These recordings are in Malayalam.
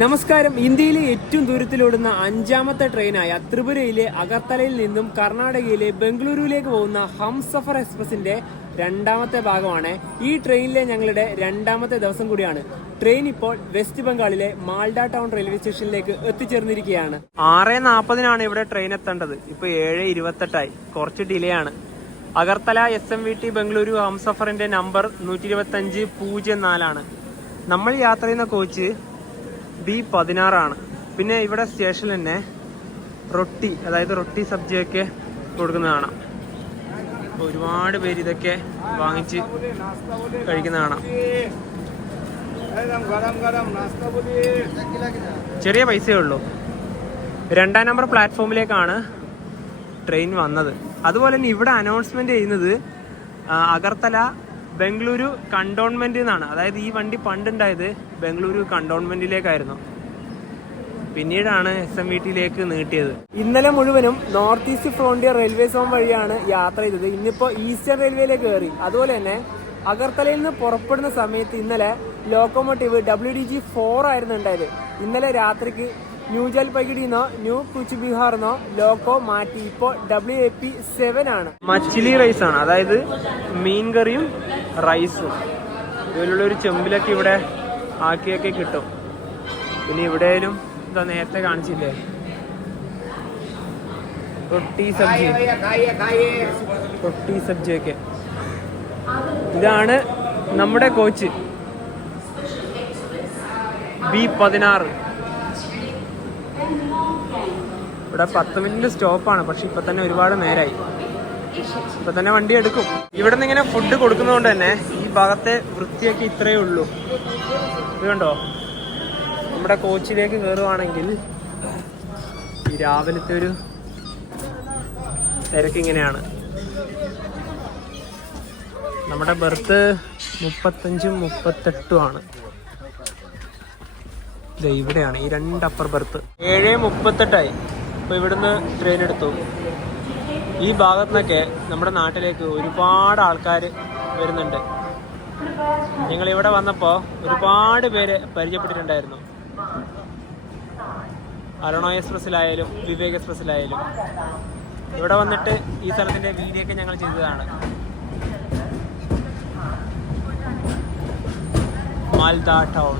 നമസ്കാരം. ഇന്ത്യയിലെ ഏറ്റവും ദൂരത്തിലോടുന്ന അഞ്ചാമത്തെ ട്രെയിനായ ത്രിപുരയിലെ അഗർത്തലയിൽ നിന്നും കർണാടകയിലെ ബംഗളൂരുവിലേക്ക് പോകുന്ന ഹംസഫർ എക്സ്പ്രസിന്റെ രണ്ടാമത്തെ ഭാഗമാണ്. ഈ ട്രെയിനിലെ ഞങ്ങളുടെ രണ്ടാമത്തെ ദിവസം കൂടിയാണ്. ട്രെയിൻ ഇപ്പോൾ വെസ്റ്റ് ബംഗാളിലെ മാൽഡ ടൗൺ റെയിൽവേ സ്റ്റേഷനിലേക്ക് എത്തിച്ചേർന്നിരിക്കുകയാണ്. 6:40 ഇവിടെ ട്രെയിൻ എത്തേണ്ടത്. ഇപ്പൊ 7:28 കുറച്ച് ഡിലേ ആണ്. അഗർത്തല SMVT ബംഗളൂരു ഹംസഫറിന്റെ നമ്പർ 12504 നമ്മൾ യാത്ര ചെയ്യുന്ന കോച്ച് B16 പിന്നെ ഇവിടെ സ്റ്റേഷനിൽ തന്നെ റൊട്ടി, അതായത് റൊട്ടി സബ്ജിയൊക്കെ കൊടുക്കുന്നത് കാണാം. ഒരുപാട് പേര് ഇതൊക്കെ വാങ്ങിച്ച് കഴിക്കുന്ന കാണാം. ചെറിയ പൈസയേ ഉള്ളൂ. 2ാം നമ്പർ പ്ലാറ്റ്ഫോമിലേക്കാണ് ട്രെയിൻ വന്നത്. അതുപോലെ തന്നെ ഇവിടെ അനൗൺസ്മെന്റ് ചെയ്യുന്നത് അഗർത്തല ബംഗളൂരു കണ്ടോൺമെന്റ് എന്നാണ്. അതായത് ഈ വണ്ടി പണ്ടുണ്ടായത് ബംഗളൂരു കണ്ടോൺമെന്റിലേക്കായിരുന്നു, പിന്നീടാണ് SMVTയിലേക്ക് നീട്ടിയത്. ഇന്നലെ മുഴുവനും north east frontier railway zone വഴിയാണ് യാത്ര ചെയ്തത്. ഇന്നിപ്പോ ഈസ്റ്റേൺ റെയിൽവേയിലേക്ക് കയറി. അതുപോലെ തന്നെ അഗർത്തലയിൽ നിന്ന് പുറപ്പെടുന്ന സമയത്ത് ഇന്നലെ ലോക്കോമോട്ടീവ് WDG4 ആയിരുന്നു ഉണ്ടായത്. ഇന്നലെ രാത്രിക്ക് ന്യൂ ജൽപൈഗുഡിന്നോ ന്യൂ കുച്ച് ബിഹാറിന്നോ ലോക്കോ മാറ്റി ഇപ്പോൾ WAP7 ആണ്. മച്ചിലി റൈസ് ആണ്, അതായത് മീൻകറിയും റൈസും ഇതിലുള്ള ഒരു ചെമ്പിലൊക്കെ ഇവിടെ ആക്കിയൊക്കെ കിട്ടും. പിന്നെ ഇവിടെയും എന്താ നേരത്തെ കാണിച്ചില്ലേ, റൊട്ടി സബ്ജിയൊക്കെ. ഇതാണ് നമ്മുടെ കോച്ച് B16. ഇവിടെ 10 മിനിറ്റ് സ്റ്റോപ്പാണ്, പക്ഷെ ഇപ്പൊ തന്നെ ഒരുപാട് നേരമായി. ഇപ്പൊ തന്നെ വണ്ടി എടുക്കും. ഇവിടെ നിന്ന് ഇങ്ങനെ ഫുഡ് കൊടുക്കുന്നതുകൊണ്ട് തന്നെ ഈ ഭാഗത്തെ വൃത്തിയൊക്കെ ഇത്രയേ ഉള്ളൂ. ഇത് കണ്ടോ, നമ്മുടെ കോച്ചിലേക്ക് കയറുവാണെങ്കിൽ ഈ രാവിലത്തെ ഒരു തിരക്കിങ്ങനെയാണ്. നമ്മുടെ ബർത്ത് 35ഉം 38ഉം ആണ്. ഇവിടെയാണ് ഈ 2 അപ്പർ ബർത്ത്. 7:38 ഇപ്പൊ ഇവിടുന്ന് ട്രെയിൻ എടുത്തു. ഈ ഭാഗത്തു നിന്നൊക്കെ നമ്മുടെ നാട്ടിലേക്ക് ഒരുപാട് ആൾക്കാർ വരുന്നുണ്ട്. ഞങ്ങൾ ഇവിടെ വന്നപ്പോൾ ഒരുപാട് പേര് പരിചയപ്പെട്ടിട്ടുണ്ടായിരുന്നു. അരുണോ എക്സ്പ്രസ്സിലായാലും വിവേക് എക്സ്പ്രസ്സിലായാലും ഇവിടെ വന്നിട്ട് ഈ സ്ഥലത്തിന്റെ വീഡിയോ ഒക്കെ ഞങ്ങൾ ചെയ്തതാണ്. മാൽഡ ടൗൺ.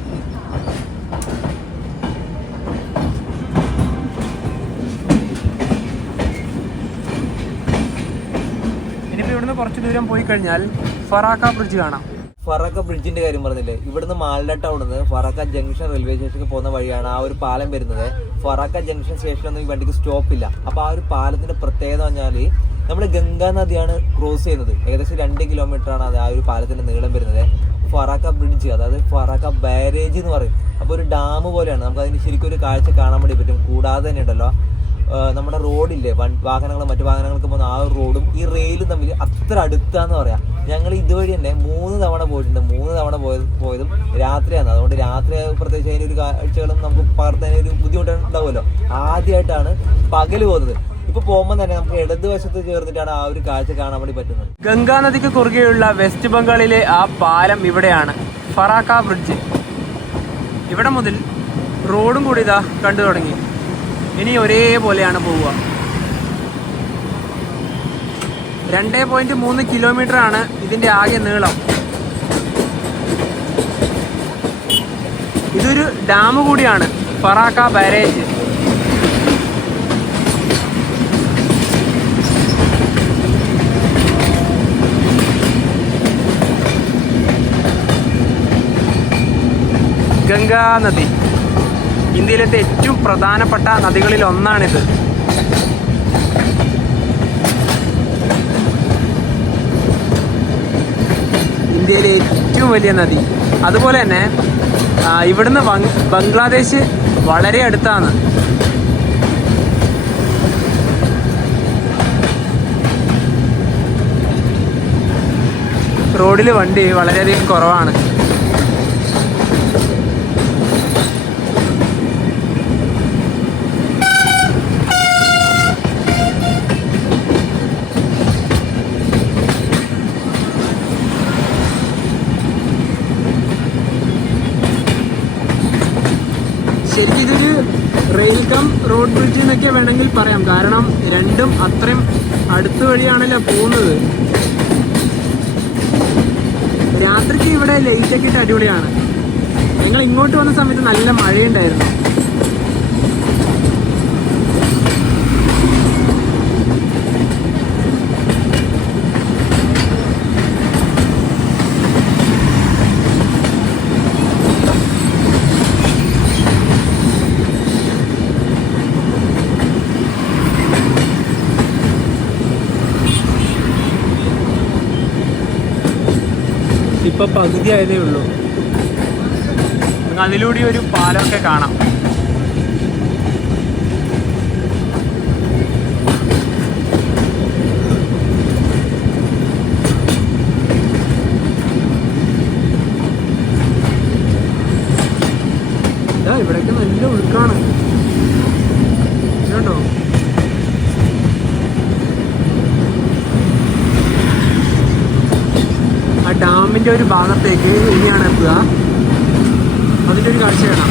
ഇവിടുന്ന് കുറച്ച് ദൂരം പോയി കഴിഞ്ഞാൽ ഫറാക്ക ബ്രിഡ്ജ് കാണാം. ഫറാക്ക ബ്രിഡ്ജിന്റെ കാര്യം പറഞ്ഞില്ലേ, ഇവിടുന്ന് മാൽഡ ടൗണിൽ നിന്ന് ഫറാക്ക ജംഗ്ഷൻ റെയിൽവേ സ്റ്റേഷനിൽ പോകുന്ന വഴിയാണ് ആ ഒരു പാലം വരുന്നത്. ഫറാക്ക ജംഗ്ഷൻ സ്റ്റേഷനൊന്നും ഈ വണ്ടിക്ക് സ്റ്റോപ്പ് ഇല്ല. അപ്പൊ ആ ഒരു പാലത്തിന്റെ പ്രത്യേകത പറഞ്ഞാല് നമ്മൾ ഗംഗാ നദിയാണ് ക്രോസ് ചെയ്യുന്നത്. ഏകദേശം 2 കിലോമീറ്റർ ആണ് അത് ആ ഒരു പാലത്തിന്റെ നീളം വരുന്നത്. ഫറാക്ക ബ്രിഡ്ജ്, അതായത് ഫറാക്ക ബാരേജ് എന്ന് പറയും. അപ്പൊ ഒരു ഡാം പോലെയാണ്. നമുക്ക് അതിന് ശരിക്കും ഒരു കാഴ്ച കാണാൻ വേണ്ടി പറ്റും. കൂടാതെ തന്നെ ഉണ്ടല്ലോ, നമ്മുടെ റോഡില്ലേ, വാഹനങ്ങളും മറ്റു വാഹനങ്ങൾക്ക് പോകുന്ന ആ ഒരു റോഡും ഈ റെയിലും തമ്മിൽ അത്ര അടുത്താന്ന് പറയാം. ഞങ്ങൾ ഇതുവഴി തന്നെ 3 തവണ പോയിട്ടുണ്ട്. 3 തവണ പോയതും രാത്രിയാണ്. അതുകൊണ്ട് രാത്രി പ്രത്യേകിച്ച് അതിനൊരു കാഴ്ചകളും നമുക്ക് പകർത്താനൊരു ബുദ്ധിമുട്ടുണ്ടാവുമല്ലോ. ആദ്യമായിട്ടാണ് പകല് പോകുന്നത്. ഇപ്പൊ പോകുമ്പോൾ തന്നെ നമുക്ക് ഇടതുവശത്ത് ചേർന്നിട്ടാണ് ആ ഒരു കാഴ്ച കാണാൻ വേണ്ടി പറ്റുന്നത്. ഗംഗാ നദിക്ക് കുറുകെയുള്ള വെസ്റ്റ് ബംഗാളിലെ ആ പാലം ഇവിടെയാണ്, ഫറാക്ക ബ്രിഡ്ജ്. ഇവിടെ മുതൽ റോഡും കൂടി ഇതാ കണ്ടു തുടങ്ങി. ഇനി ഒരേപോലെയാണ് പോവുക. 2.3 കിലോമീറ്റർ ആണ് ഇതിന്റെ ആകെ നീളം. ഇതൊരു ഡാം കൂടിയാണ്, ഫറാക്ക ബാരേജ്. ഗംഗാ നദി ഇന്ത്യയിലത്തെ ഏറ്റവും പ്രധാനപ്പെട്ട നദികളിൽ ഒന്നാണിത്. ഇന്ത്യയിലെ ഏറ്റവും വലിയ നദി. അതുപോലെ തന്നെ ഇവിടുന്ന് ബംഗ്ലാദേശ് വളരെ അടുത്താണ്. റോഡിൽ വണ്ടി വളരെയധികം കുറവാണ്. ശരിക്കും ഇതൊരു റെയിൽ കം റോഡ് ബ്രിഡ്ജ് എന്നൊക്കെ വേണമെങ്കിൽ പറയാം. കാരണം രണ്ടും അത്രയും അടുത്ത വഴിയാണല്ലോ പോകുന്നത്. രാത്രിക്ക് ഇവിടെ ലൈറ്റൊക്കെ ഇട്ട് അടിപൊളിയാണ്. ഞങ്ങൾ ഇങ്ങോട്ട് വന്ന സമയത്ത് നല്ല മഴയുണ്ടായിരുന്നു. ഇപ്പൊ പകുതി ആയതേ ഉള്ളൂ. അതിലൂടെ ഒരു പാലമൊക്കെ കാണാം. ഇവിടെയൊക്കെ നല്ല ഒഴുക്കാണ് കേട്ടോ. ആ ഡാമിന്റെ ഒരു ഭാഗത്തേക്ക് ഇനിയാണ് എത്തുക. അതിൻ്റെ ഒരു കാഴ്ച കാണാം.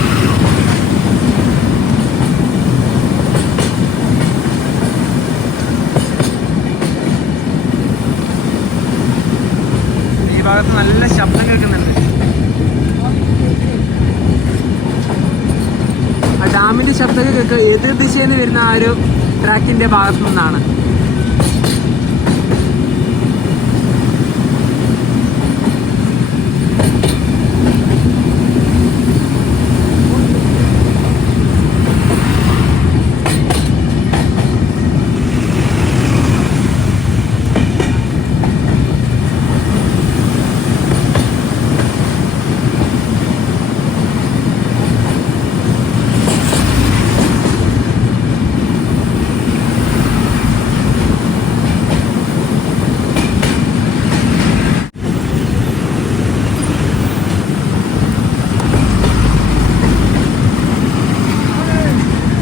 ഈ ഭാഗത്ത് നല്ല ശബ്ദം കേൾക്കുന്നുണ്ട്. ആ ഡാമിന്റെ ശബ്ദമൊക്കെ കേൾക്കുക എതിർ ദിശയിൽ നിന്ന് വരുന്ന ആ ഒരു ട്രാക്കിന്റെ ഭാഗത്തു നിന്നാണ്.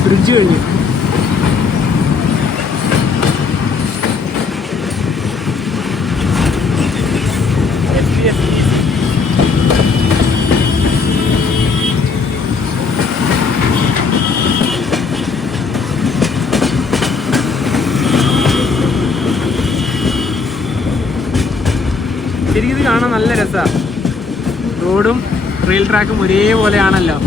ബ്രിഡ്ജ് കഴിഞ്ഞു. ശരിക്കും ഇത് കാണാൻ നല്ല രസമാണ്. റോഡും റെയിൽ ട്രാക്കും ഒരേപോലെയാണല്ലോ.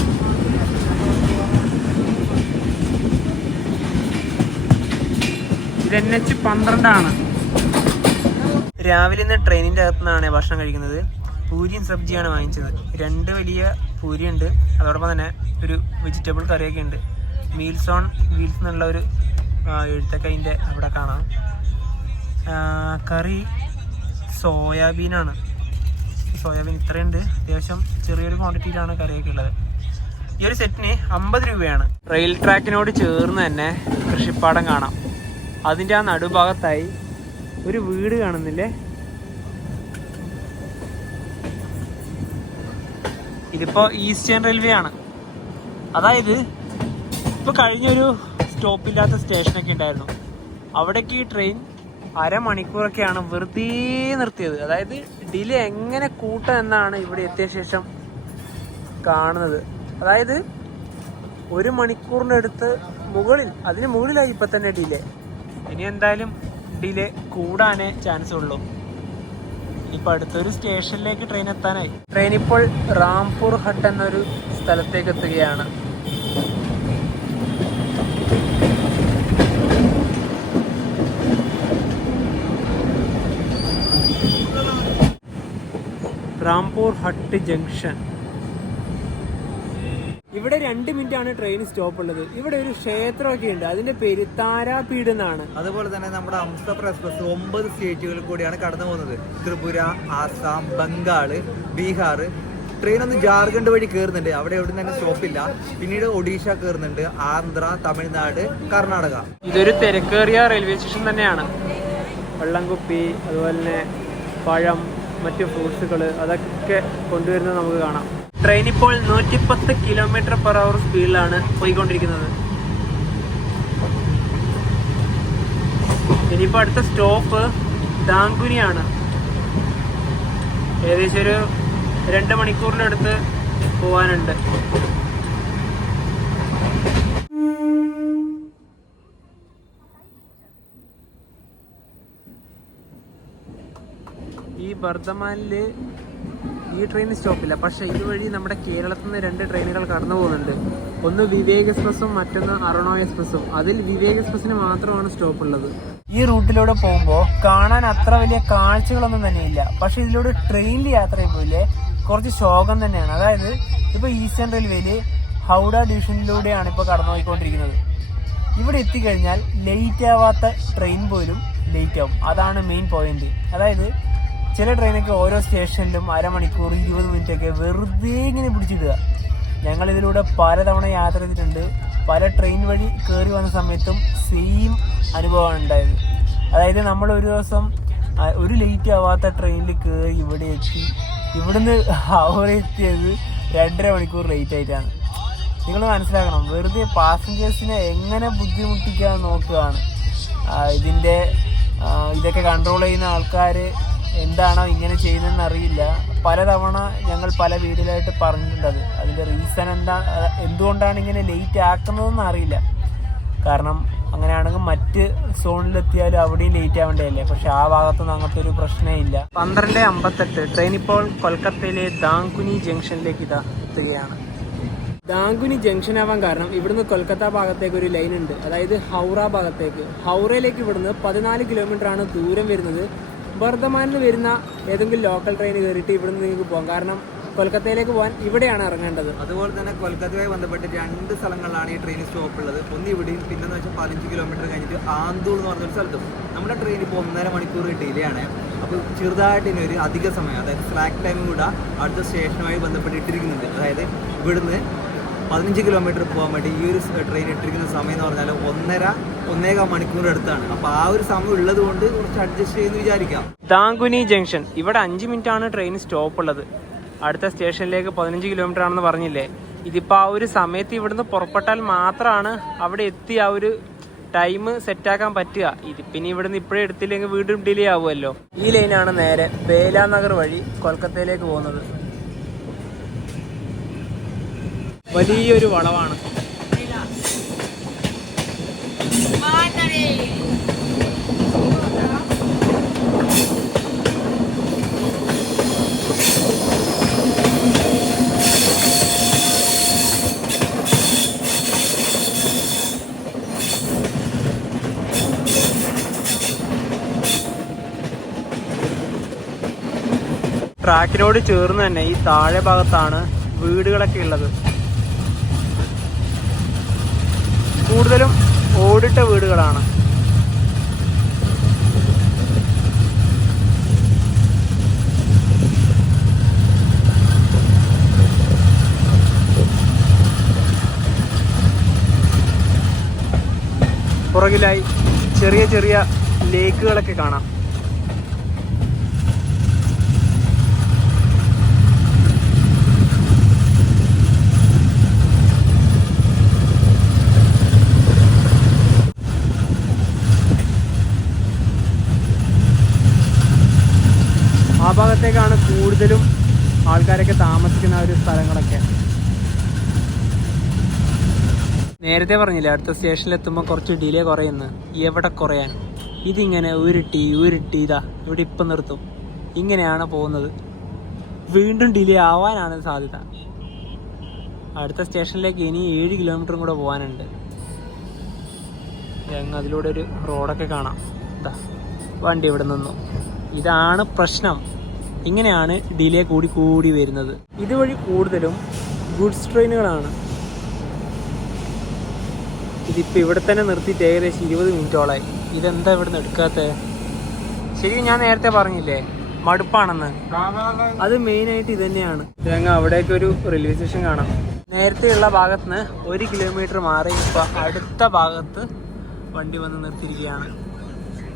ഇത് NH-12 രാവിലെ ഇന്ന് ട്രെയിനിൻ്റെ അകത്തു നിന്നാണ് ഭക്ഷണം കഴിക്കുന്നത്. പൂരിയും സബ്ജിയാണ് വാങ്ങിച്ചത്. 2 വലിയ പൂരിയുണ്ട്, അതോടൊപ്പം തന്നെ ഒരു വെജിറ്റബിൾ കറിയൊക്കെ ഉണ്ട്. മീൽസ് ഓൺ വീൽസ് എന്നുള്ള ഒരു എഴുത്തൊക്കെ അതിൻ്റെ അവിടെ കാണാം. കറി സോയാബീനാണ്. സോയാബീൻ ഇത്രയുണ്ട്. അത്യാവശ്യം ചെറിയൊരു ക്വാണ്ടിറ്റിയിലാണ് കറിയൊക്കെ ഉള്ളത്. ഈ ഒരു സെറ്റിന് 50 രൂപയാണ്. റെയിൽ ട്രാക്കിനോട് ചേർന്ന് തന്നെ കൃഷിപ്പാടം കാണാം. അതിൻ്റെ ആ നടുഭാഗത്തായി ഒരു വീട് കാണുന്നില്ലേ? ഇതിപ്പോൾ ഈസ്റ്റേൺ റെയിൽവേ ആണ്. അതായത് ഇപ്പോൾ കഴിഞ്ഞൊരു സ്റ്റോപ്പില്ലാത്ത സ്റ്റേഷനൊക്കെ ഉണ്ടായിരുന്നു. അവിടേക്ക് ഈ ട്രെയിൻ അരമണിക്കൂറൊക്കെയാണ് വെറുതെ നിർത്തിയത്. അതായത് ഡിലേ എങ്ങനെ കൂട്ടാം എന്നാണ് ഇവിടെ എത്തിയ ശേഷം കാണുന്നത്. അതായത് 1 മണിക്കൂറിൻ്റെ അടുത്ത് അതിന് മുകളിലായി ഇപ്പം തന്നെ ഡിലേ. ഇനി എന്തായാലും ഡിലേ കൂടാനേ ചാൻസ് ഉള്ളൂ. ഇനിയിപ്പോൾ അടുത്തൊരു സ്റ്റേഷനിലേക്ക് ട്രെയിൻ എത്താനായി. ട്രെയിൻ ഇപ്പോൾ റാംപൂർ ഹട്ട് എന്നൊരു സ്ഥലത്തേക്ക് എത്തുകയാണ്. Rampur hut junction. ഇവിടെ 2 മിനിറ്റാണ് ട്രെയിൻ സ്റ്റോപ്പ് ഉള്ളത്. ഇവിടെ ഒരു ക്ഷേത്രമൊക്കെ ഉണ്ട്. അതിന്റെ പേര് താരാപീഠ് എന്നാണ്. അതുപോലെ തന്നെ നമ്മുടെ ഹംസഫർ എക്സ്പ്രസ് 9 സ്റ്റേറ്റുകളിൽ കൂടിയാണ് കടന്നു പോകുന്നത്. ത്രിപുര, ആസാം, ബംഗാള്, ബീഹാർ. ട്രെയിൻ ഒന്ന് ജാർഖണ്ഡ് വഴി കയറുന്നുണ്ട്. അവിടെ എവിടെ തന്നെ സ്റ്റോപ്പില്ല. പിന്നീട് ഒഡീഷ കയറുന്നുണ്ട്, ആന്ധ്ര, തമിഴ്നാട്, കർണാടക. ഇതൊരു തിരക്കേറിയ റെയിൽവേ സ്റ്റേഷൻ തന്നെയാണ്. വെള്ളംകുപ്പി, അതുപോലെ തന്നെ പഴം, മറ്റു ഫ്രൂട്ട്സുകൾ അതൊക്കെ കൊണ്ടുവരുന്നത് നമുക്ക് കാണാം. ട്രെയിൻ ഇപ്പോൾ 110 km/h സ്പീഡിലാണ് പോയിക്കൊണ്ടിരിക്കുന്നത്. ഇനിയിപ്പോൾ അടുത്ത സ്റ്റോപ്പ് ദാങ്കുനിയാണ്. ഏകദേശം ഒരു 2 മണിക്കൂറിനടുത്ത് പോകാനുണ്ട്. ബർദ്ധമാനിൽ ഈ ട്രെയിൻ സ്റ്റോപ്പില്ല, പക്ഷേ ഇതുവഴി നമ്മുടെ കേരളത്തിൽ നിന്ന് 2 ട്രെയിനുകൾ കടന്നു പോകുന്നുണ്ട്. ഒന്ന് വിവേക് എക്സ്പ്രസും മറ്റൊന്ന് അരുണോ എക്സ്പ്രസും. അതിൽ വിവേക് എക്സ്പ്രസിന് മാത്രമാണ് സ്റ്റോപ്പ് ഉള്ളത്. ഈ റൂട്ടിലൂടെ പോകുമ്പോൾ കാണാൻ അത്ര വലിയ കാഴ്ചകളൊന്നും തന്നെയില്ല, പക്ഷെ ഇതിലൂടെ ട്രെയിനിൽ യാത്ര ചെയ്യുമ്പോഴേ കുറച്ച് ശോകം തന്നെയാണ്. അതായത് ഇപ്പോൾ ഈസ്റ്റേൺ റെയിൽവേയിൽ ഹൗഡ ഡിവിഷനിലൂടെയാണ് ഇപ്പോൾ കടന്നു പോയിക്കൊണ്ടിരിക്കുന്നത്. ഇവിടെ എത്തിക്കഴിഞ്ഞാൽ ലേറ്റ് ആവാത്ത ട്രെയിൻ പോലും ലേറ്റ് ആവും. അതാണ് മെയിൻ പോയിന്റ്. അതായത് ചില ട്രെയിനൊക്കെ ഓരോ സ്റ്റേഷനിലും അരമണിക്കൂർ 20 മിനിറ്റൊക്കെ വെറുതെ ഇങ്ങനെ പിടിച്ചിടുക. ഞങ്ങളിതിലൂടെ പലതവണ യാത്ര ചെയ്തിട്ടുണ്ട്. പല ട്രെയിൻ വഴി കയറി വന്ന സമയത്തും സെയിം അനുഭവമാണ് ഉണ്ടായത്. അതായത് നമ്മൾ ഒരു ദിവസം ഒരു ലേറ്റ് ആവാത്ത ട്രെയിനിൽ കയറി ഇവിടെ എത്തി, ഇവിടുന്ന് അവിടെ എത്തിയത് 2.5 മണിക്കൂർ ലേറ്റ് ആയിട്ടാണ്. നിങ്ങൾ മനസ്സിലാക്കണം, വെറുതെ പാസഞ്ചേഴ്സിനെ എങ്ങനെ ബുദ്ധിമുട്ടിക്കാൻ നോക്കുകയാണ്. ഇതൊക്കെ കൺട്രോൾ ചെയ്യുന്ന ആൾക്കാർ എന്താണോ ഇങ്ങനെ ചെയ്യുന്നതെന്ന് അറിയില്ല. പലതവണ ഞങ്ങൾ പല വീഡിയോയിലായിട്ട് പറഞ്ഞിട്ടുണ്ട്. അതിൻ്റെ റീസൺ എന്തുകൊണ്ടാണ് ഇങ്ങനെ ലേറ്റ് ആക്കുന്നതെന്ന് അറിയില്ല. കാരണം അങ്ങനെയാണെങ്കിൽ മറ്റ് സോണിലെത്തിയാലും അവിടെയും ലേറ്റ് ആവേണ്ടതല്ലേ. പക്ഷെ ആ ഭാഗത്തൊന്നും അങ്ങനത്തെ ഒരു പ്രശ്നമേ ഇല്ല. 12:58 ട്രെയിൻ ഇപ്പോൾ കൊൽക്കത്തയിലെ ദാങ്കുനി ജംഗ്ഷനിലേക്ക് എത്തുകയാണ്. ദാങ്കുനി ജംഗ്ഷൻ ആവാൻ കാരണം ഇവിടുന്ന് കൊൽക്കത്ത ഭാഗത്തേക്ക് ഒരു ലൈൻ ഉണ്ട്, അതായത് ഹൗറ ഭാഗത്തേക്ക്. ഹൗറയിലേക്ക് ഇവിടുന്ന് 14 കിലോമീറ്ററാണ് ദൂരം വരുന്നത്. ബർദ്ധമാനിൽ വരുന്ന ഏതെങ്കിലും ലോക്കൽ ട്രെയിൻ കയറിയിട്ട് ഇവിടുന്ന് നിങ്ങൾക്ക് പോകാം. കാരണം കൊൽക്കത്തയിലേക്ക് പോകാൻ ഇവിടെയാണ് ഇറങ്ങേണ്ടത്. അതുപോലെ തന്നെ കൊൽക്കത്തയുമായി ബന്ധപ്പെട്ട് 2 സ്ഥലങ്ങളിലാണ് ഈ ട്രെയിൻ സ്റ്റോപ്പ് ഉള്ളത്. ഒന്ന് ഇവിടെയും, പിന്നെന്ന് വെച്ചാൽ 15 കിലോമീറ്റർ കഴിഞ്ഞിട്ട് ആന്തൂൾ എന്ന് പറഞ്ഞൊരു സ്ഥലത്തും. നമ്മുടെ ട്രെയിൻ ഇപ്പോൾ 1.5 മണിക്കൂർ ഡിലേ ആണ്. അപ്പോൾ ചെറുതായിട്ട് ഇനി ഒരു അധിക സമയം, അതായത് സ്ലാക്ക് ടൈം കൂടെ അടുത്ത സ്റ്റേഷനുമായി ബന്ധപ്പെട്ട് ഇട്ടിരിക്കുന്നുണ്ട്. അതായത് ഇവിടുന്ന് 15 കിലോമീറ്റർ പോകാൻ വേണ്ടി ഈ ഒരു ട്രെയിൻ ഇട്ടിരിക്കുന്ന സമയം എന്ന് പറഞ്ഞാൽ 1.5 മണിക്കൂർ അടുത്താണ്. അപ്പോൾ ആ ഒരു സമയം ഉള്ളത് കൊണ്ട് കുറച്ച് അഡ്ജസ്റ്റ് ചെയ്യുമെന്ന് വിചാരിക്കാം. ദാങ്കുനി ജംഗ്ഷൻ ഇവിടെ 5 മിനിറ്റാണ് ട്രെയിൻ സ്റ്റോപ്പ് ഉള്ളത്. അടുത്ത സ്റ്റേഷനിലേക്ക് 15 കിലോമീറ്റർ ആണെന്ന് പറഞ്ഞില്ലേ. ഇതിപ്പോൾ ആ ഒരു സമയത്ത് ഇവിടുന്ന് പുറപ്പെട്ടാൽ മാത്രമാണ് അവിടെ എത്തി ആ ഒരു ടൈം സെറ്റാക്കാൻ പറ്റുക. പിന്നെ ഇവിടുന്ന് ഇപ്പോഴേ എടുത്തില്ലെങ്കിൽ വീണ്ടും ഡിലേ ആവുമല്ലോ. ഈ ലൈനാണ് നേരെ ബേലാനഗർ വഴി കൊൽക്കത്തയിലേക്ക് പോകുന്നത്. വലിയൊരു വളവാണ്. ട്രാക്കിനോട് ചേർന്ന് തന്നെ ഈ താഴെ ഭാഗത്താണ് വീടുകളൊക്കെ ഉള്ളത്. കൂടുതലും ഓടിട്ട വീടുകളാണ്. പുറകിലായി ചെറിയ ചെറിയ ലേക്കുകളൊക്കെ കാണാം. ആ ഭാഗത്തേക്കാണ് കൂടുതലും ആൾക്കാരൊക്കെ താമസിക്കുന്ന ഒരു സ്ഥലങ്ങളൊക്കെ. നേരത്തെ പറഞ്ഞില്ലേ അടുത്ത സ്റ്റേഷനിലെത്തുമ്പോൾ കുറച്ച് ഡിലേ കുറയുന്നു. എവിടെ കുറയാൻ, ഇതിങ്ങനെ ഉരുട്ടി ഇതാ ഇവിടെ ഇപ്പം നിർത്തും. ഇങ്ങനെയാണ് പോകുന്നത്. വീണ്ടും ഡിലേ ആവാനാണ് സാധ്യത. അടുത്ത സ്റ്റേഷനിലേക്ക് ഇനി 7 കിലോമീറ്ററും കൂടെ പോകാനുണ്ട്. അതിലൂടെ ഒരു റോഡൊക്കെ കാണാം. ഇതാ വണ്ടി ഇവിടെ നിന്നു. ഇതാണ് പ്രശ്നം. ഇങ്ങനെയാണ് ഡിലേ കൂടി വരുന്നത്. ഇതുവഴി കൂടുതലും ഗുഡ്സ് ട്രെയിനുകളാണ്. ഇതിപ്പോൾ ഇവിടെ തന്നെ നിർത്തിയിട്ട് ഏകദേശം 20 മിനിറ്റോളായി. ഇതെന്താ ഇവിടെ നിന്ന് എടുക്കാത്തത്? ശരിക്കും ഞാൻ നേരത്തെ പറഞ്ഞില്ലേ മടുപ്പാണെന്ന്. അത് മെയിനായിട്ട് ഇത് തന്നെയാണ്. അവിടേക്ക് ഒരു റെയിൽവേ സ്റ്റേഷൻ കാണാം. നേരത്തെയുള്ള ഭാഗത്ത് നിന്ന് 1 കിലോമീറ്റർ മാറി ഇപ്പം അടുത്ത ഭാഗത്ത് വണ്ടി വന്ന് നിർത്തിയിരിക്കുകയാണ്.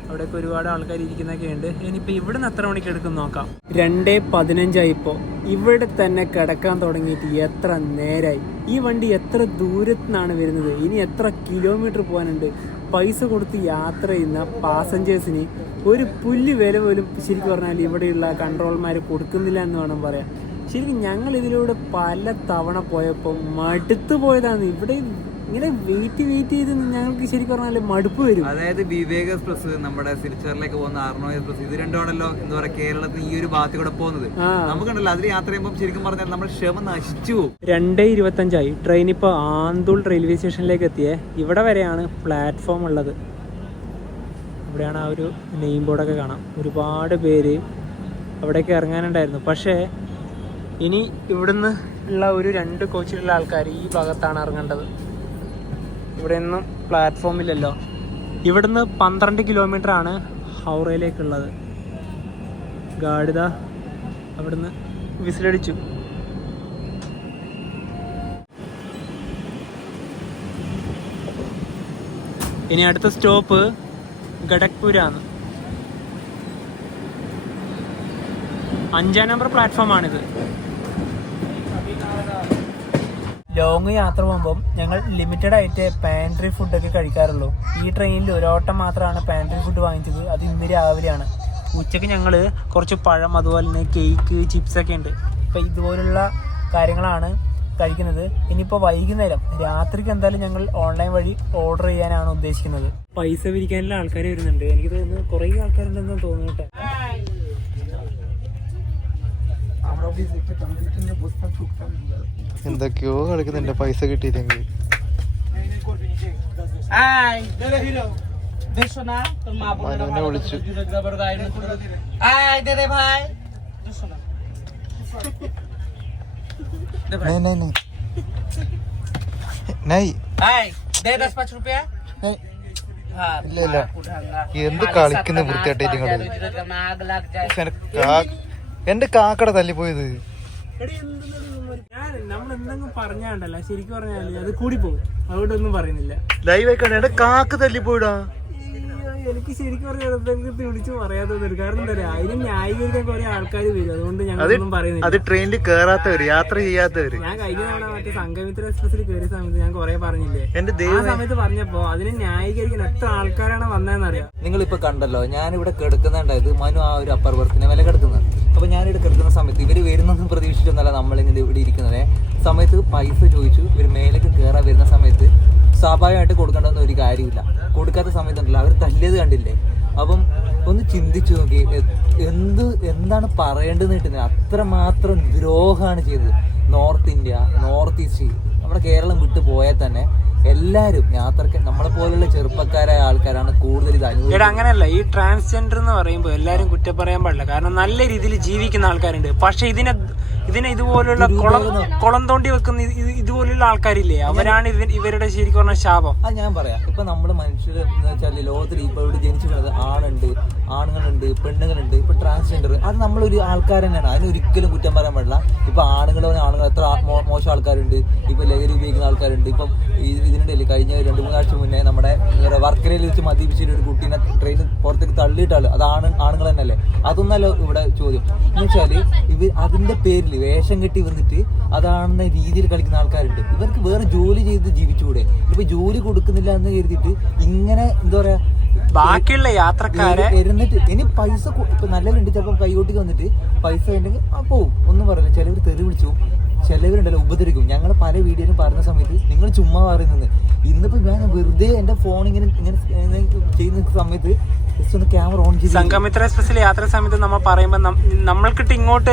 അവിടെയൊക്കെ ഒരുപാട് ആൾക്കാർ ഇരിക്കുന്നൊക്കെ ഉണ്ട്. ഇനിയിപ്പോൾ ഇവിടെ നിന്ന് എത്ര മണിക്ക് എടുക്കും നോക്കാം. 2:15 ഇപ്പോൾ ഇവിടെ തന്നെ കിടക്കാൻ തുടങ്ങിയിട്ട് എത്ര നേരമായി. ഈ വണ്ടി എത്ര ദൂരത്തു നിന്നാണ് വരുന്നത്, ഇനി എത്ര കിലോമീറ്റർ പോകാനുണ്ട്. പൈസ കൊടുത്ത് യാത്ര ചെയ്യുന്ന പാസഞ്ചേഴ്സിന് ഒരു പുല്ല് വില പോലും ശരിക്കും പറഞ്ഞാൽ ഇവിടെയുള്ള കൺട്രോൾമാർ കൊടുക്കുന്നില്ല എന്ന് വേണം പറയാം. ശരിക്കും ഞങ്ങൾ ഇതിലൂടെ പല തവണ പോയപ്പോൾ മടുത്തു പോയതാണ്. ഇവിടെ ഇങ്ങനെ വെയിറ്റ് ചെയ്ത് ഞങ്ങൾക്ക് ശരിക്കും പറഞ്ഞാൽ മടുപ്പ് വരും. അതായത് വിവേക് എക്സ്പ്രസ്, നമ്മുടെ സിൽച്ചറിലേക്ക് പോകുന്ന ആർണോ എക്സ്പ്രസ്, ഇത് രണ്ടുമാണല്ലോ എന്താ പറയാ കേരളത്തിൽ ഈ ഒരു ഭാഗത്ത് കൂടെ പോകുന്നത്. നമുക്കുണ്ടല്ലോ അതിൽ യാത്ര ചെയ്യുമ്പോൾ ശരിക്കും പറഞ്ഞാൽ നമ്മുടെ ക്ഷമ നശിച്ചു പോകും. 2:25 ട്രെയിൻ ഇപ്പോൾ ആന്തൂൾ റെയിൽവേ സ്റ്റേഷനിലേക്ക് എത്തിയേ. ഇവിടെ വരെയാണ് പ്ലാറ്റ്ഫോം ഉള്ളത്. ഇവിടെയാണ് ആ ഒരു നെയിം ബോർഡൊക്കെ കാണാം. ഒരുപാട് പേര് അവിടേക്ക് ഇറങ്ങാനുണ്ടായിരുന്നു. പക്ഷേ ഇനി ഇവിടുന്ന് ഉള്ള ഒരു 2 കോച്ചിലുള്ള ആൾക്കാർ ഈ ഭാഗത്താണ് ഇറങ്ങേണ്ടത്. ഇവിടെ ഒന്നും പ്ലാറ്റ്ഫോമില്ലല്ലോ. ഇവിടുന്ന് 12 കിലോമീറ്റർ ആണ് ഹൗറയിലേക്കുള്ളത്. ഗാഡിത അവിടുന്ന് വിസിലടിച്ചു. ഇനി അടുത്ത സ്റ്റോപ്പ് ഖടഗ്പൂരാണ്. 5-ാം നമ്പർ പ്ലാറ്റ്ഫോമാണിത്. ലോങ് യാത്ര പോകുമ്പം ഞങ്ങൾ ലിമിറ്റഡ് ആയിട്ട് പാൻട്രി ഫുഡൊക്കെ കഴിക്കാറുള്ളൂ. ഈ ട്രെയിനിൽ ഒരോട്ടം മാത്രമാണ് പാൻട്രി ഫുഡ് വാങ്ങിച്ചത്. അത് ഇന്ന് രാവിലെയാണ്. ഉച്ചയ്ക്ക് ഞങ്ങൾ കുറച്ച് പഴം, അതുപോലെ തന്നെ കേക്ക്, ചിപ്സൊക്കെ ഉണ്ട്. അപ്പോൾ ഇതുപോലുള്ള കാര്യങ്ങളാണ് കഴിക്കുന്നത്. ഇനിയിപ്പോൾ വൈകുന്നേരം രാത്രിക്ക് എന്തായാലും ഞങ്ങൾ ഓൺലൈൻ വഴി ഓർഡർ ചെയ്യാനാണ് ഉദ്ദേശിക്കുന്നത്. പൈസ പിരിക്കാനുള്ള ആൾക്കാർ വരുന്നുണ്ട്. എനിക്ക് തോന്നുന്നു കുറേ ആൾക്കാരുണ്ടെന്ന് തോന്നുന്നു കേട്ടോ. എന്തൊക്കെയോ കളിക്കുന്നുണ്ട് പൈസ കിട്ടിയില്ലെങ്കിൽ. മനുവിനെ വിളിച്ചു. ഇല്ല എന്ത് കളിക്കുന്ന വൃത്തിയായിട്ട് എന്റെ കാക്കട തല്ലിപ്പോയത്. നമ്മൾ എന്തെങ്കിലും പറഞ്ഞാണ്ടല്ല, ശരിക്കും പറഞ്ഞാൽ അത് കൂടി പോകും. അതുകൊണ്ട് ഒന്നും പറയുന്നില്ല. ലൈവായി കണ്ട കാക്ക തല്ലിപ്പോയിടാ. എനിക്ക് ശരിക്കും പറഞ്ഞാൽ വിളിച്ച് പറയാതെ വരും. കാരണം എന്താ പറയാ, അതിന് ന്യായീകരിക്കാൻ കുറെ ആൾക്കാർ വരും. അതുകൊണ്ട് ഞങ്ങളൊന്നും പറയുന്നില്ല. അത് ട്രെയിനിൽ കേറാത്തവര്, യാത്ര ചെയ്യാത്തവര്. ഞാൻ കഴിഞ്ഞ തവണ മറ്റേ സംഘമിത്ര എക്സ്പ്രസിൽ കയറിയ സമയത്ത് ഞാൻ കുറെ പറഞ്ഞില്ലേ, ആ സമയത്ത് പറഞ്ഞപ്പോ അതിനെ ന്യായീകരിക്കാൻ എത്ര ആൾക്കാരാണ് വന്നതെന്നറിയാം. നിങ്ങളിപ്പോൾ കണ്ടല്ലോ, ഞാനിവിടെ കിടക്കുന്നുണ്ടായത് മനു ആ ഒരു അപ്പർ ബർത്തിന് മേലെ കിടക്കുന്നത്. അപ്പോൾ ഞാനിവിടെ കിടക്കുന്ന സമയത്ത് ഇവർ വരുന്നതും പ്രതീക്ഷിച്ചൊന്നല്ല നമ്മളിങ്ങനെ ഇവിടെ ഇരിക്കുന്നത്. സമയത്ത് പൈസ ചോദിച്ചു. ഇവർ മേലേക്ക് കയറാൻ വരുന്ന സമയത്ത് സ്വാഭാവികമായിട്ട് കൊടുക്കേണ്ടെന്ന് ഒരു കാര്യമില്ല. കൊടുക്കാത്ത സമയത്തുണ്ടല്ലോ അവർ തല്ലിയത് കണ്ടില്ലേ. അപ്പം ഒന്ന് ചിന്തിച്ചു നോക്കി, എന്താണ് പറയേണ്ടതെന്ന് കിട്ടുന്നത്. അത്രമാത്രം ദ്രോഹമാണ് ചെയ്തത്. നോർത്ത് ഇന്ത്യ, നോർത്ത് ഈസ്റ്റ്, നമ്മുടെ കേരളം വിട്ടു പോയാൽ തന്നെ എല്ലാവരും യാത്രക്ക് നമ്മളെ പോലുള്ള ചെറുപ്പക്കാരായ ആൾക്കാരാണ് കൂടുതൽ ഇത് അനുഭവിക്കുന്നത്. അങ്ങനെയല്ല, ഈ ട്രാൻസ്ജെൻഡർ എന്ന് പറയുമ്പോൾ എല്ലാവരും കുറ്റം പറയാൻ പാടില്ല. കാരണം നല്ല രീതിയിൽ ജീവിക്കുന്ന ആൾക്കാരുണ്ട്. പക്ഷെ ഇതിനെ ഇതുപോലുള്ള കുളം തോണ്ടി വെക്കുന്ന ഇതുപോലുള്ള ആൾക്കാരില്ലേ, അവരാണ് ഇവരുടെ ശരിക്കും പറഞ്ഞ ശാപം. അത് ഞാൻ പറയാം. ഇപ്പൊ നമ്മള് മനുഷ്യർ എന്ന് വെച്ചാൽ ലോകത്തിൽ ഇപ്പൊ ഇവിടെ ജനിച്ചു വീണത് ആണുണ്ട്, ആണുങ്ങളുണ്ട്, പെണ്ണുങ്ങളുണ്ട്. ഇപ്പൊ ട്രാൻസ്ജെൻഡർ അത് നമ്മളൊരു ആൾക്കാർ തന്നെയാണ്. അതിനൊരിക്കലും കുറ്റം പറയാൻ പാടില്ല. ഇപ്പൊ ആണുങ്ങൾ എത്ര മോശം ആൾക്കാരുണ്ട്. ഇപ്പൊ ലഹരി ഉപയോഗിക്കുന്ന ആൾക്കാരുണ്ട്. ഇപ്പം ഇതിനിടയിൽ കഴിഞ്ഞ 2-3 ആഴ്ച മുന്നേ നമ്മുടെ വർക്കലയിൽ വെച്ച് മദ്യപിച്ചിട്ട് ഒരു കുട്ടീനെ ട്രെയിനിൽ പുറത്തേക്ക് തള്ളിയിട്ടാള്. അത് ആണുങ്ങൾ തന്നെയല്ലേ. അതൊന്നല്ലോ ഇവിടെ ചോദ്യം എന്ന് വെച്ചാല് അതിന്റെ പേരിൽ വേഷം കെട്ടി വന്നിട്ട് അതാണെന്ന രീതിയിൽ കളിക്കുന്ന ആൾക്കാരുണ്ട്. ഇവർക്ക് വേറെ ജോലി ചെയ്ത് ജീവിച്ചുകൂടെ? ഇപ്പൊ ജോലി കൊടുക്കുന്നില്ല എന്ന് കരുതിയിട്ട് ഇങ്ങനെ എന്താ പറയാ, ബാക്കിയുള്ള യാത്രക്കാരെ ഇരുന്നിട്ട് ഇനി പൈസ ഇപ്പൊ നല്ലവരുണ്ട്. ചിലപ്പോൾ കൈകൊട്ടിക്ക് വന്നിട്ട് പൈസ ഉണ്ടെങ്കിൽ പോവും, ഒന്നും പറയില്ല. ചിലവർ തെറി വിളിച്ചു, ചിലവരുണ്ടല്ലോ ഉപദ്രവിക്കും. ഞങ്ങൾ പല വീഡിയോയിലും പറഞ്ഞ സമയത്ത് നിങ്ങൾ ചുമ്മാ പറയുന്നത്. ഇന്നിപ്പോ ഞാൻ വെറുതെ എന്റെ ഫോൺ ഇങ്ങനെ ചെയ്യുന്ന സമയത്ത് ക്യാമറ ഓൺ ചെയ്ത് സംഘമിത്ര എക്സ്പ്രസിൽ യാത്ര സമയത്ത് നമ്മൾ പറയുമ്പോൾ നമ്മൾക്കിട്ട് ഇങ്ങോട്ട്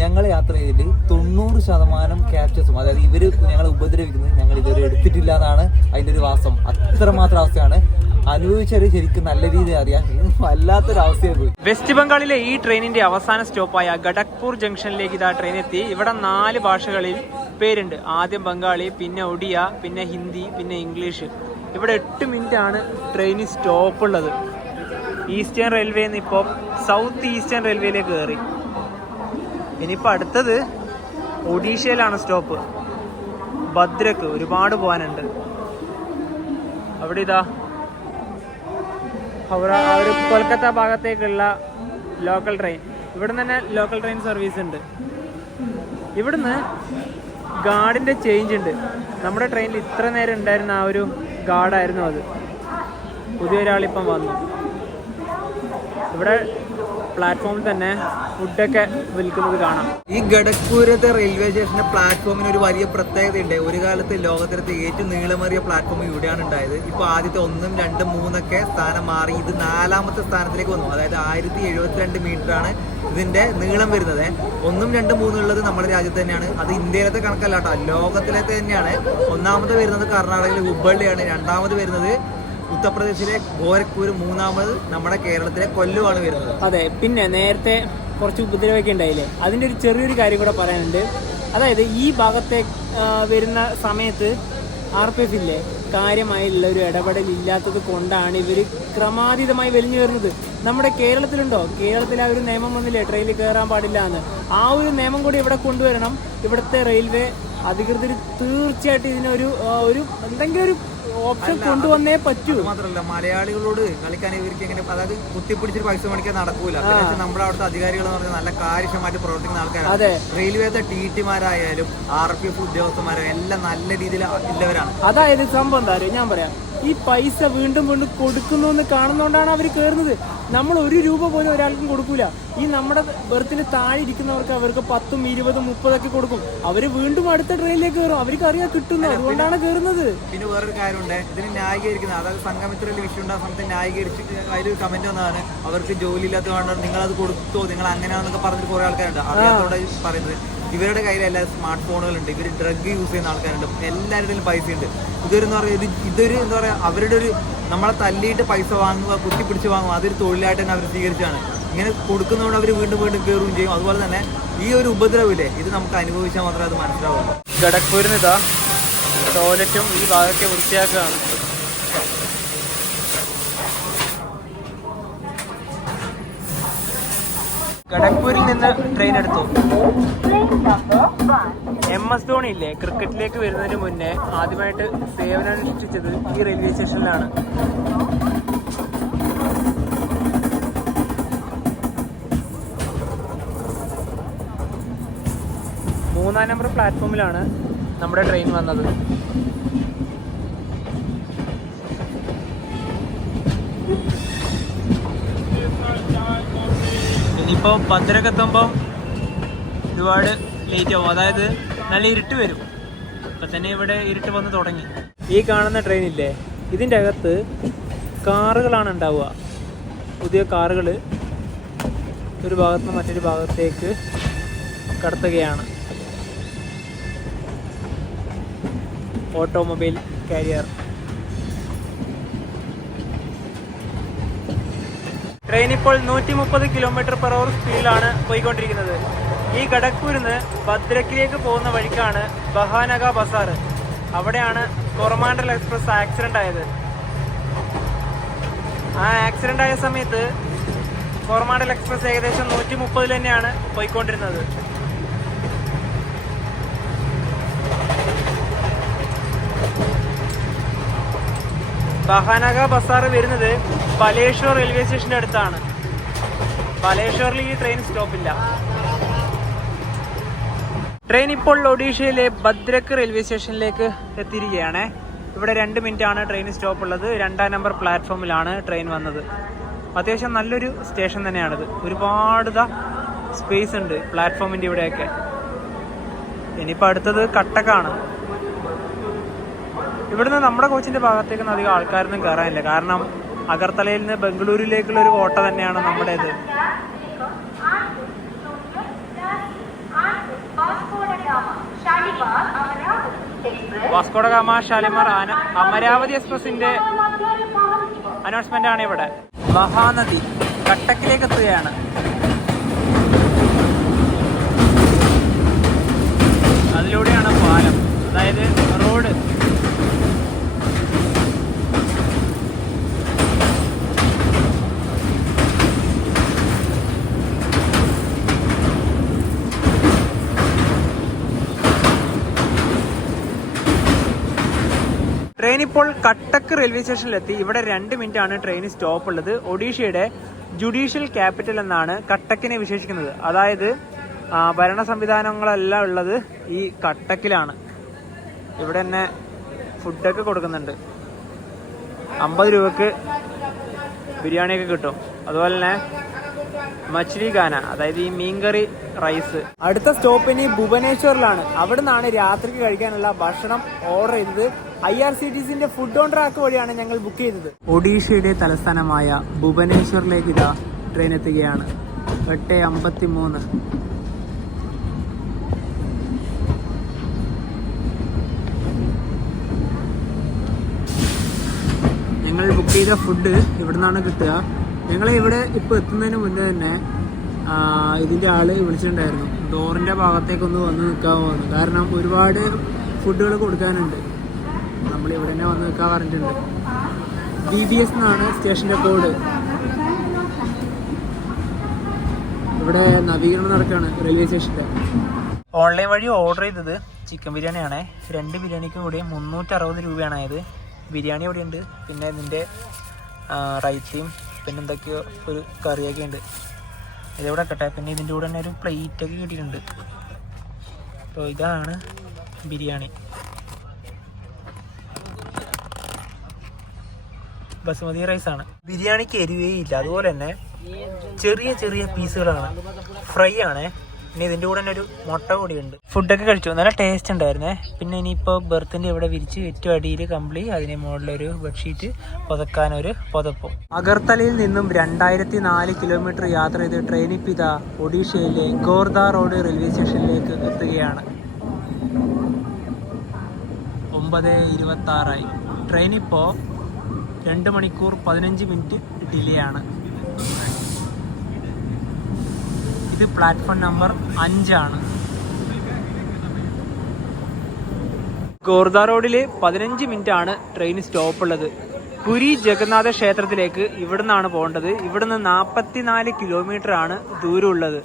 ഞങ്ങൾ യാത്ര ചെയ്തിട്ട് 90% ക്യാപ്ചേഴ്സും, അതായത് ഇവര് ഞങ്ങളെ ഉപദ്രവിക്കുന്നത് ഞങ്ങൾ ഇതുവരെ എടുത്തിട്ടില്ല എന്നാണ് അതിന്റെ ഒരു വാസം. അത്രമാത്രം അവസ്ഥയാണ്. അനുഭവിച്ചത് ശരിക്കും നല്ല രീതിയിൽ അറിയാം. വല്ലാത്തൊരവസ്ഥയായി പോയി. വെസ്റ്റ് ബംഗാളിലെ ഈ ട്രെയിനിന്റെ അവസാന സ്റ്റോപ്പായ ഖടഗ്പൂർ ജംഗ്ഷനിലേക്ക് ഇതാ ട്രെയിൻ എത്തി. ഇവിടെ 4 ഭാഷകളിൽ പേരുണ്ട്. ആദ്യം ബംഗാളി, പിന്നെ ഒഡിയ, പിന്നെ ഹിന്ദി, പിന്നെ ഇംഗ്ലീഷ്. ഇവിടെ 8 മിനിറ്റ് ആണ് ട്രെയിനിൽ സ്റ്റോപ്പ് ഉള്ളത്. ഈസ്റ്റേൺ റെയിൽവേയിൽ നിന്ന് ഇപ്പോൾ സൗത്ത് ഈസ്റ്റേൺ റെയിൽവേയിലേക്ക് കയറി. ഇനിയിപ്പോൾ അടുത്തത് ഒഡീഷയിലാണ് സ്റ്റോപ്പ്. ഭദ്രക്ക് ഒരുപാട് പോകാനുണ്ട്. അവിടെ ഇതാ ഒരു കൊൽക്കത്ത ഭാഗത്തേക്കുള്ള ലോക്കൽ ട്രെയിൻ. ഇവിടെ തന്നെ ലോക്കൽ ട്രെയിൻ സർവീസ് ഉണ്ട്. ഇവിടുന്ന് ഗാർഡിൻ്റെ ചേഞ്ച് ഉണ്ട്. നമ്മുടെ ട്രെയിനിൽ ഇത്ര നേരം ഉണ്ടായിരുന്ന ആ ഒരു ഗാർഡായിരുന്നു അത്. പുതിയൊരാളിപ്പം വന്നു. ഇവിടെ പ്ലാറ്റ്ഫോമിൽ തന്നെ ഫുഡൊക്കെ വിൽക്കുന്നത് കാണാം. ഈ ഖടഗ്പൂരത്തെ റെയിൽവേ സ്റ്റേഷന്റെ പ്ലാറ്റ്ഫോമിന് ഒരു വലിയ പ്രത്യേകതയുണ്ട്. ഒരു കാലത്ത് ലോകത്തിലത്തെ ഏറ്റവും നീളമേറിയ പ്ലാറ്റ്ഫോം ഇവിടെയാണ് ഉണ്ടായത്. ഇപ്പോൾ ആദ്യത്തെ 1, 2, 3 സ്ഥാനം മാറി ഇത് 4ാമത്തെ സ്ഥാനത്തിലേക്ക് വന്നു. അതായത് 1072 മീറ്ററാണ് ഇതിന്റെ നീളം വരുന്നത്. 1, 2, 3 ഉള്ളത് നമ്മുടെ രാജ്യത്ത് തന്നെയാണ്. അത് ഇന്ത്യയിലത്തെ കണക്കല്ല കേട്ടോ, ലോകത്തിലത്തെ തന്നെയാണ്. 1ാമത് വരുന്നത് കർണാടകയിലെ ഹുബ്ബള്ളിയാണ്, 2ാമത് വരുന്നത് ഉത്തർപ്രദേശിലെ ഗോരഖ്പൂർ, 3ാമത് നമ്മുടെ കേരളത്തിലെ കൊല്ലമാണ് വരുന്നത്. അതെ, പിന്നെ നേരത്തെ കുറച്ച് ഉപദ്രവമൊക്കെ ഉണ്ടായില്ലേ, അതിൻ്റെ ഒരു ചെറിയൊരു കാര്യം കൂടെ പറയാനുണ്ട്. അതായത് ഈ ഭാഗത്തെ വരുന്ന സമയത്ത് RPF ഇല്ലേ കാര്യമായുള്ള ഒരു ഇടപെടൽ ഇല്ലാത്തത് കൊണ്ടാണ് ഇവർ ക്രമാതീതമായി വലിഞ്ഞു കയറുന്നത്. നമ്മുടെ കേരളത്തിലുണ്ടോ, കേരളത്തിൽ ആ ഒരു നിയമം വന്നില്ലേ ട്രെയിനിൽ കയറാൻ പാടില്ല എന്ന്, ആ ഒരു നിയമം കൂടി ഇവിടെ കൊണ്ടുവരണം. ഇവിടുത്തെ റെയിൽവേ അധികൃതർ തീർച്ചയായിട്ടും ഇതിനൊരു എന്തെങ്കിലും ഒരു ഓപ്ഷൻ കൊണ്ടുവന്നേ പറ്റൂ. മാത്രമല്ല മലയാളികളോട് കളിക്കാൻ ഇവർക്ക് എങ്ങനെ, അതായത് കുത്തിപ്പിടിച്ചൊരു പൈസ മേടിക്കാൻ നടക്കൂല. നമ്മുടെ അവിടുത്തെ അധികാരികൾ എന്ന് പറഞ്ഞാൽ നല്ല കാര്യക്ഷമമായിട്ട് പ്രവർത്തിക്കുന്ന ആൾക്കാരാണ്. റെയിൽവേത്തെ TT-മാരായാലും RPF ഉദ്യോഗസ്ഥന്മാരായാലും എല്ലാം നല്ല രീതിയിൽ ഉള്ളവരാണ്. അതായത് സംഭവം എന്താ അറിയാം, ഞാൻ പറയാം, ഈ പൈസ വീണ്ടും വീണ്ടും കൊടുക്കുന്നു എന്ന് കാണുന്നതുകൊണ്ടാണ് അവർ കയറുന്നത്. നമ്മൾ 1 രൂപ പോലും ഒരാൾക്കും കൊടുക്കൂല. ഈ നമ്മുടെ ബെർത്തിന് താഴെ ഇരിക്കുന്നവർക്ക് അവർക്ക് 10, 20, 30 കൊടുക്കും. അവര് വീണ്ടും അടുത്ത ട്രെയിനിലേക്ക് കയറും. അവർക്ക് അറിയാൻ കിട്ടുന്നു, അതുകൊണ്ടാണ് കയറുന്നത്. പിന്നെ വേറൊരു കാര്യമുണ്ട്, ഇതിന് ന്യായീകരിക്കുന്നത്, അതായത് സംഗമിത്രയിൽ വിഷയം ഉണ്ടാകുന്ന സമയത്ത് ന്യായീകരിച്ച് അതിലൊരു കമന്റ് വന്നതാണ്, അവർക്ക് ജോലി ഇല്ലാത്തതുകൊണ്ട് നിങ്ങളത് കൊടുത്തോ, നിങ്ങൾ അങ്ങനെയാണെന്നൊക്കെ പറഞ്ഞിട്ട് കുറെ ആൾക്കാരുണ്ട്. അറിയാത്തോടെ പറയുന്നത്, ഇവരുടെ കയ്യിൽ എല്ലാ സ്മാർട്ട് ഫോണുകളുണ്ട്, ഇവർ ഡ്രഗ് യൂസ് ചെയ്യുന്ന ആൾക്കാരുണ്ട്, എല്ലാവരുടെയും പൈസയുണ്ട്. ഇതൊരു എന്താ പറയുക, അവരുടെ ഒരു നമ്മളെ തല്ലിയിട്ട് പൈസ വാങ്ങുക, കുത്തിപ്പിടിച്ച് വാങ്ങുക, അതൊരു തൊഴിലായിട്ട് തന്നെ അവർ സ്വീകരിച്ചാണ്. ഇങ്ങനെ കൊടുക്കുന്നതുകൊണ്ട് അവർ വീണ്ടും വീണ്ടും കയറുകയും ചെയ്യും. അതുപോലെ തന്നെ ഈ ഒരു ഉപദ്രവമില്ലേ, ഇത് നമുക്ക് അനുഭവിച്ചാൽ മാത്രമേ അത് മനസ്സിലാവുള്ളൂ. ഖടഗ്പൂരിൽ ഇതാ ടോയ്ലറ്റും ഈ ഭാഗമൊക്കെ വൃത്തിയാക്കുകയാണ്. ഖടഗ്പൂരിൽ നിന്ന് ട്രെയിൻ എടുത്തു. MS ധോണി ഇല്ലേ, ക്രിക്കറ്റിലേക്ക് വരുന്നതിന് മുന്നേ ആദ്യമായിട്ട് സേവനമനുഷ്ഠിച്ചത് ഈ റെയിൽവേ സ്റ്റേഷനിലാണ്. മൂന്നാം നമ്പർ പ്ലാറ്റ്ഫോമിലാണ് നമ്മുടെ ട്രെയിൻ വന്നത്. ഇനിയിപ്പോൾ ഭദ്രക്കെത്തുമ്പോൾ ഒരുപാട് ലേറ്റ് ആവും, അതായത് നല്ല ഇരുട്ട് വരും. ഇപ്പം തന്നെ ഇവിടെ ഇരുട്ട് വന്ന് തുടങ്ങി. ഈ കാണുന്ന ട്രെയിനില്ലേ, ഇതിൻ്റെ അകത്ത് കാറുകളാണ് ഉണ്ടാവുക. പുതിയ കാറുകൾ ഒരു ഭാഗത്ത് നിന്ന് മറ്റൊരു ഭാഗത്തേക്ക് കടത്തുകയാണ്. Automobile carrier. ട്രെയിൻ ഇപ്പോൾ 130 km/h സ്പീഡിലാണ് പോയിക്കൊണ്ടിരിക്കുന്നത്. ഈ ഖടഗ്പൂരിൽ നിന്ന് ഭദ്രക്കിലേക്ക് പോകുന്ന വഴിക്കാണ് ബഹാനഗ ബസാർ. അവിടെയാണ് കൊറമാണ്ടൽ എക്സ്പ്രസ് ആക്സിഡന്റ് ആയത്. ആ ആക്സിഡന്റ് ആയ സമയത്ത് കൊറമാണ്ടൽ എക്സ്പ്രസ് ഏകദേശം 130 തന്നെയാണ് പോയിക്കൊണ്ടിരുന്നത്. ബഹാനഗ ബസാർ വരുന്നത് ബലേശ്വർ റെയിൽവേ സ്റ്റേഷന്റെ അടുത്താണ്. ബലേശ്വറിൽ ഈ ട്രെയിൻ സ്റ്റോപ്പില്ല. ട്രെയിൻ ഇപ്പോൾ ഒഡീഷയിലെ ഭദ്രക്ക് റെയിൽവേ സ്റ്റേഷനിലേക്ക് എത്തിയിരിക്കുകയാണ്. ഇവിടെ 2 മിനിറ്റാണ് ട്രെയിൻ സ്റ്റോപ്പ് ഉള്ളത്. 2ാം നമ്പർ പ്ലാറ്റ്ഫോമിലാണ് ട്രെയിൻ വന്നത്. അത്യാവശ്യം നല്ലൊരു സ്റ്റേഷൻ തന്നെയാണിത്. ഒരുപാട് സ്പേസ് ഉണ്ട് പ്ലാറ്റ്ഫോമിൻ്റെ ഇവിടെയൊക്കെ. ഇനിയിപ്പോൾ അടുത്തത് കട്ടക്കാണ്. ഇവിടുന്ന് നമ്മുടെ കോച്ചിൻ്റെ ഭാഗത്തേക്കൊന്നും അധികം ആൾക്കാരൊന്നും കയറാനില്ല. കാരണം അഗർത്തലയിൽ നിന്ന് ബംഗളൂരുവിലേക്കുള്ള ഒരു ഓട്ട തന്നെയാണ് നമ്മുടേത്. വാസ്കോഡ ഗാമ ഷാലിമാർ അമരാവതി എക്സ്പ്രസിന്റെ അനൗൺസ്മെന്റ് ആണ് ഇവിടെ. മഹാനദി കട്ടക്കിലേക്ക് എത്തുകയാണ്. അതിലൂടെയാണ് പാലം, അതായത് റോഡ്. ട്രെയിൻ ഇപ്പോൾ കട്ടക്ക് റെയിൽവേ സ്റ്റേഷനിലെത്തി. ഇവിടെ 2 മിനിറ്റാണ് ട്രെയിൻ സ്റ്റോപ്പ് ഉള്ളത്. ഒഡീഷയുടെ ജുഡീഷ്യൽ ക്യാപിറ്റൽ എന്നാണ് കട്ടക്കിനെ വിശേഷിക്കുന്നത്. അതായത് ഭരണ സംവിധാനങ്ങളെല്ലാം ഉള്ളത് ഈ കട്ടക്കിലാണ്. ഇവിടെ തന്നെ ഫുഡൊക്കെ കൊടുക്കുന്നുണ്ട്. 50 രൂപക്ക് ബിരിയാണിയൊക്കെ കിട്ടും. അതുപോലെ തന്നെ മച്ലി ഗാന, അതായത് ഈ മീൻകറി റൈസ്. അടുത്ത സ്റ്റോപ്പ് ഇനി ഭുവനേശ്വറിലാണ്. അവിടെ നിന്നാണ് രാത്രിക്ക് കഴിക്കാനുള്ള ഭക്ഷണം ഓർഡർ ചെയ്തത്. IRCTCന്റെ ഫുഡ് ഓൺ ട്രാക്ക് വഴിയാണ് ഞങ്ങൾ ബുക്ക് ചെയ്തത്. ഒഡീഷയുടെ തലസ്ഥാനമായ ഭുവനേശ്വറിലേക്ക് ഇതാ ട്രെയിൻ എത്തുകയാണ്. 8:53. ഞങ്ങൾ ബുക്ക് ചെയ്ത ഫുഡ് ഇവിടെ നിന്നാണ് കിട്ടുക. ഞങ്ങൾ ഇവിടെ ഇപ്പോൾ എത്തുന്നതിന് മുന്നേ തന്നെ ഇതിൻ്റെ ആള് വിളിച്ചിട്ടുണ്ടായിരുന്നു, ഡോറിൻ്റെ ഭാഗത്തേക്കൊന്ന് വന്ന് നിൽക്കാമോ എന്ന്. കാരണം ഒരുപാട് ഫുഡുകൾ കൊടുക്കാനുണ്ട്. നമ്മൾ ഇവിടെ തന്നെ വന്ന് നിൽക്കാൻ പറഞ്ഞിട്ടുണ്ട്. BBS എന്നാണ് സ്റ്റേഷൻ്റെ കോഡ്. ഇവിടെ നവീകരണം നടക്കുകയാണ് റെയിൽവേ സ്റ്റേഷൻ്റെ. ഓൺലൈൻ വഴി ഓർഡർ ചെയ്തത് ചിക്കൻ ബിരിയാണിയാണേ. 2 ബിരിയാണിക്ക് കൂടി 360 രൂപയാണായത്. ബിരിയാണി ഇവിടെ ഉണ്ട്, പിന്നെ ഇതിൻ്റെ റൈത്തയും പിന്നെ എന്തൊക്കെയോ ഒരു കറിയൊക്കെ ഉണ്ട്. ഇതിവിടെ കട്ടെ. പിന്നെ ഇതിൻ്റെ കൂടെ തന്നെ ഒരു പ്ലേറ്റൊക്കെ കിട്ടിയിട്ടുണ്ട്. അപ്പോൾ ഇതാണ് ബിരിയാണി. ബസുമതി റൈസാണ്. ബിരിയാണിക്ക് എരിവേ ഇല്ല. അതുപോലെ തന്നെ ചെറിയ ചെറിയ പീസുകളാണ്. ഫ്രൈ ആണേ. പിന്നെ ഇതിൻ്റെ കൂടെ തന്നെ ഒരു മുട്ട കൂടിയുണ്ട്. ഫുഡൊക്കെ കഴിച്ചു, നല്ല ടേസ്റ്റ് ഉണ്ടായിരുന്നേ. പിന്നെ ഇനിയിപ്പോൾ ബെർത്തിൻ്റെ ഇവിടെ വിരിച്ച് ഏറ്റവും അടിയിൽ കമ്പിളി, അതിന് മുകളിലൊരു ബെഡ്ഷീറ്റ്, പുതക്കാനൊരു പുതപ്പും. അഗർത്തലയിൽ നിന്നും 2004 കിലോമീറ്റർ യാത്ര ചെയ്ത് ട്രെയിൻ ഇപ്പോൾ ഇതാ ഒഡീഷയിലെ ഗോർദ റോഡ് റെയിൽവേ സ്റ്റേഷനിലേക്ക് എത്തുകയാണ്. 9:26 ട്രെയിൻ ഇപ്പോൾ 2 മണിക്കൂർ 15 മിനിറ്റ് ഡിലേ ആണ്. ഇത് പ്ലാറ്റ്ഫോം നമ്പർ 5 ആണ്. ഗോർദ റോഡിൽ 15 മിനിറ്റ് ആണ് ട്രെയിൻ സ്റ്റോപ്പ് ഉള്ളത്. പുരി ജഗന്നാഥ ക്ഷേത്രത്തിലേക്ക് ഇവിടെ നിന്നാണ് പോകേണ്ടത്. ഇവിടുന്ന് 44 കിലോമീറ്റർ ആണ് ദൂരമുള്ളത്.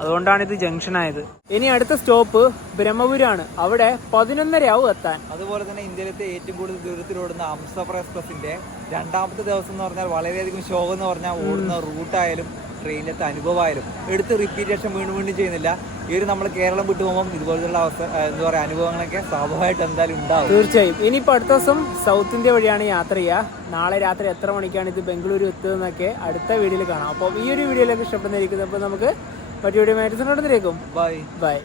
അതുകൊണ്ടാണ് ഇത് ജംഗ്ഷൻ ആയത്. ഇനി അടുത്ത സ്റ്റോപ്പ് ബ്രഹ്മപുരാണ്. അവിടെ 11:30 ആവും എത്താൻ. അതുപോലെ തന്നെ ഇന്ത്യയിലത്തെ ഏറ്റവും കൂടുതൽ ദൂരത്തിലോടുന്ന ഹംസഫർ എക്സ്പ്രസിന്റെ 2ാമത്തെ ദിവസം എന്ന് പറഞ്ഞാൽ വളരെയധികം ശോകം എന്ന് പറഞ്ഞാൽ ഓടുന്ന റൂട്ടായാലും ട്രെയിനിലത്തെ അനുഭവമായാലും എടുത്ത് റിപ്പീറ്റേഷൻ വീണ്ടും വീണ്ടും ചെയ്യുന്നില്ല. ഈ ഒരു നമ്മൾ കേരളം വിട്ടു പോകുമ്പോൾ ഇതുപോലുള്ള അവസ്ഥ എന്താ പറയുക അനുഭവങ്ങളൊക്കെ സ്വാഭാവികമായിട്ട് എന്തായാലും ഉണ്ടാവും. തീർച്ചയായും. ഇനിയിപ്പോൾ അടുത്ത ദിവസം സൗത്ത് ഇന്ത്യ വഴിയാണ് യാത്ര ചെയ്യുക. നാളെ രാത്രി എത്ര മണിക്കാണ് ഇത് ബംഗളൂരു എത്തുന്നതൊക്കെ അടുത്ത വീഡിയോയിൽ കാണാം. അപ്പോൾ ഈ ഒരു വീഡിയോയിലേക്ക് ഇഷ്ടപ്പെടുന്നതായിരിക്കും. അപ്പോൾ നമുക്ക് മറ്റു വീഡിയോ മാറ്റത്തിനോടൊന്നിരിക്കും. Bye bye.